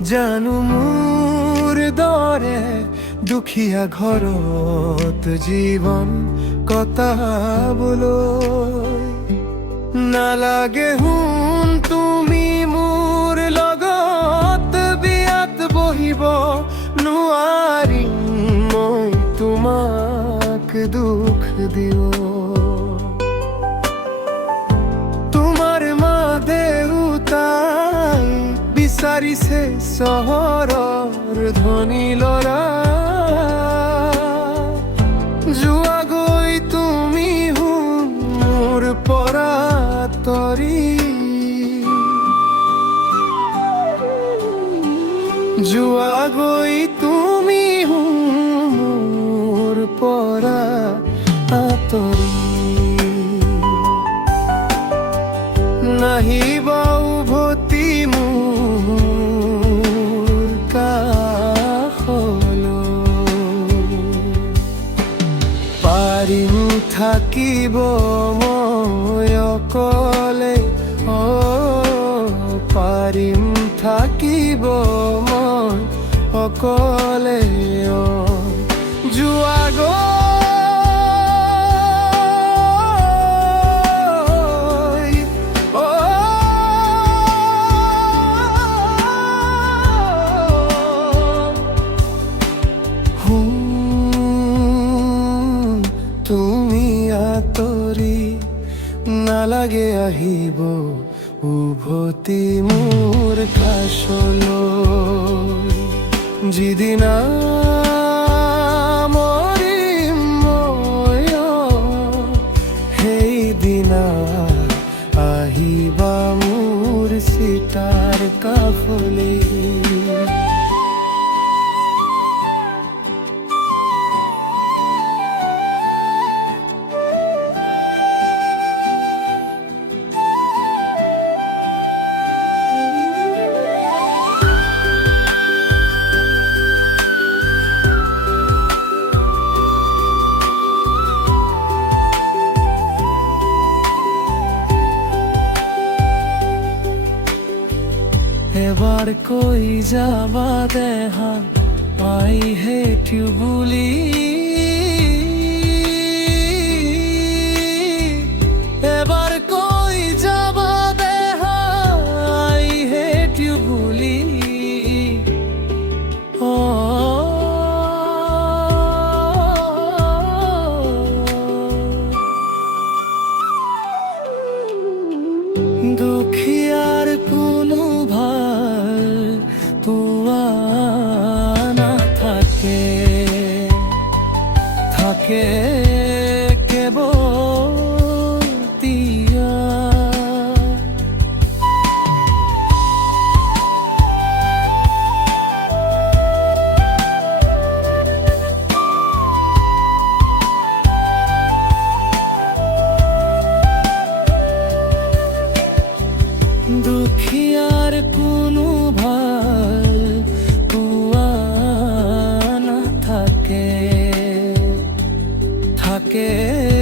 জানো মোৰ দৰে দুখীয়া ঘৰত জীৱন কটাবলৈ নালাগে সোণ তুমি মোৰ লগত বিয়াত বহিব নোৱাৰিম মই তোমাক দুখ দিও তোমাৰ মা দেউতাই বিচাৰিছে চহৰৰ ধনী ল'ৰা যোৱা গৈ তুমি মোৰ পৰা তৰি যোৱা গৈ তুমি মোৰ পৰা আঁতৰি নাহিবা উভতি মোৰ কাষলৈ পাৰিম থাকিব মই অকলে পাৰিম থাকিব মই অকলে যোৱা গৈ তুমি আঁতৰি নালাগে আহিব উভতি মোৰ কাষলৈ যিদিনা মৰিম মই সেইদিনা আহিবা মোৰ চিতাৰ কাষলৈ এবাৰ কৈ যাবা দেহা I hate you বুলি এবাৰ কৈ যাবা দেহা I hate you বুলি দুখীয়াৰ কোনো ভাল পোৱা নাথাকে থাকে কেৱল তিয়া দুখীয়াৰ কোনো ভাল পোৱা নাথাকে থাকে